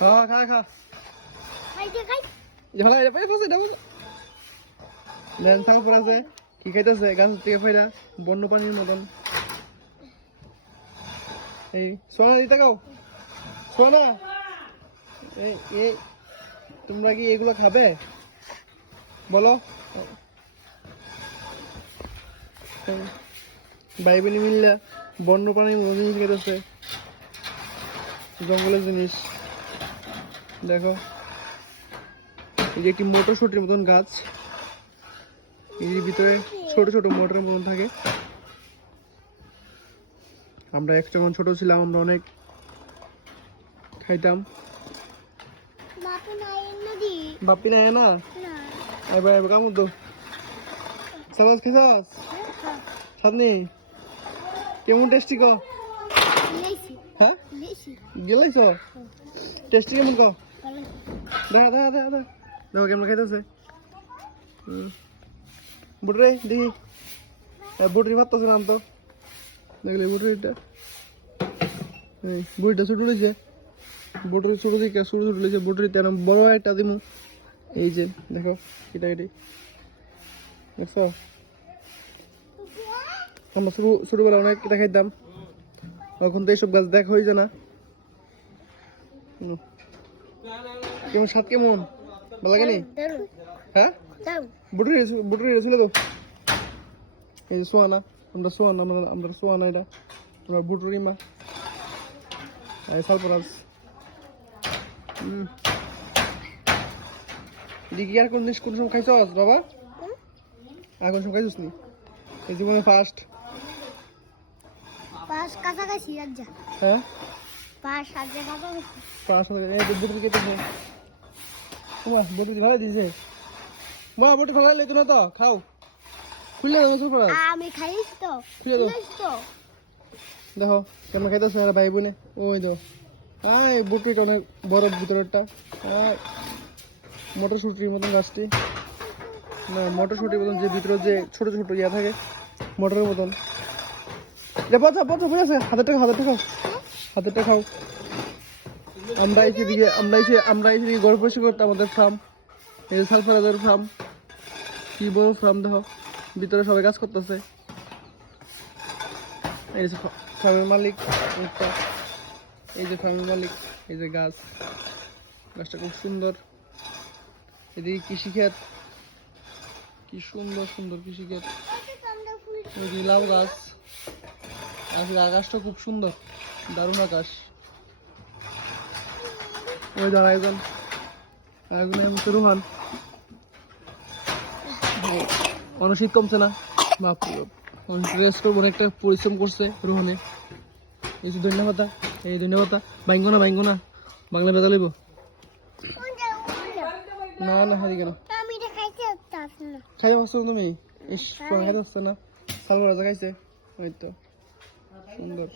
হ্যাঁ খা খা আছে কি খাইতেছে গাছ থেকে ফেরা বন্য পানির মতন। এই সোনা দিতে গাও সোনা, এই তোমরা কি এগুলো খাবে বলো? বাইবেল মিললা বন্য প্রাণীর মতো জিনিস খেতেছে, জঙ্গলের জিনিস। দেখো এই যে একটি মটরশুটির মতন গাছ, এর ভিতরে ছোট ছোট মটরের মতন থাকে। আমরা এক যখন ছোট ছিলাম আমরা অনেক খাইতাম। বাপি নাই না এবার এবার কামড় দো সালাদ খেসাস সাদনি কেমন টেস্টি ক? হ্যাঁ গেলাইছ টেস্টি কেমন ক? দেখা দেখা দেখা দেখা দেখো কেমন খাইতেছে। বুটরে দেখি বুটরি ভাবতেছে নাম তো দেখলে বুটরিটা বুড়িটা ছোট রয়েছে, বুটরি ছোট দিকে ছোট ছোট রয়েছে বুটরি তেন বড় একটা দিমু। এই যে দেখো এটা এটি দেখছো, আমরা ছোটবেলা অনেক এটা খাইতাম, এখন তো এইসব গাছ দেখা হয়ে যায় না। কেমন স্বাদ কেমন ভালো লাগেনি? হ্যাঁ বুটরি বুটরি ছিল তো এই যে সোয়ানা, আমরা সোয়ানা আমরা সোয়ানা এটা আমরা বুটরি মা সালপরাস। দিকে আর কোন সময় খাইছ বাবা? আর কোন সময় খাইছিস নি এই জীবনে ফার্স্ট? কাছাকাছি হ্যাঁ বুটরি কেটেছে বুটরি ভালো দিয়েছে মা, বুটরি ভালো লাগলে না তো খাও খুললে আমি খাইছি তো খুলে দাও দেখো কেমন খাইতেছে ওরা ভাই বোনে। ওই দাও বুটরিটা অনেক বড় ভিতরটা, মটরশুটির মতন গাছটি না, মটরশুটির মতন যে ভিতরে যে ছোট ছোট ইয়া থাকে মটরের মতন। বুঝেছে হাতেরটা খাও হাতেরটা খাও। আমরা এসে দিকে আমরা এসে দিকে গল্প করতে আমাদের ফার্ম, এই যে সালফারাজের ফার্ম, কি বড় ফার্ম দেখো, ভিতরে সবাই কাজ করতেছে। এই যে ফার্মের মালিক, এই যে ফার্মের মালিক, এই যে গাছটা খুব সুন্দর। এদিকে কৃষিক্ষেত, কি সুন্দর সুন্দর কৃষিক্ষেত। ওই যে লাউ গাছ, আকাশটা খুব সুন্দর, দারুণ আকাশ। ওই দাঁড়া একজন রোহান, অনেক শীত কমছে না বাপরে, রেস্ট করবো, অনেকটা পরিশ্রম করছে রোহানে। এই যে ধন্যবাদ, এই ধন্যবাদ বাইঙ্গো না বাংলা বেদা লিব না না হারি কেন খাই পাচ্ছ তুমি? খাইতে পারছো না? সালবার রাজা খাইছে, ওই তো সুন্দর।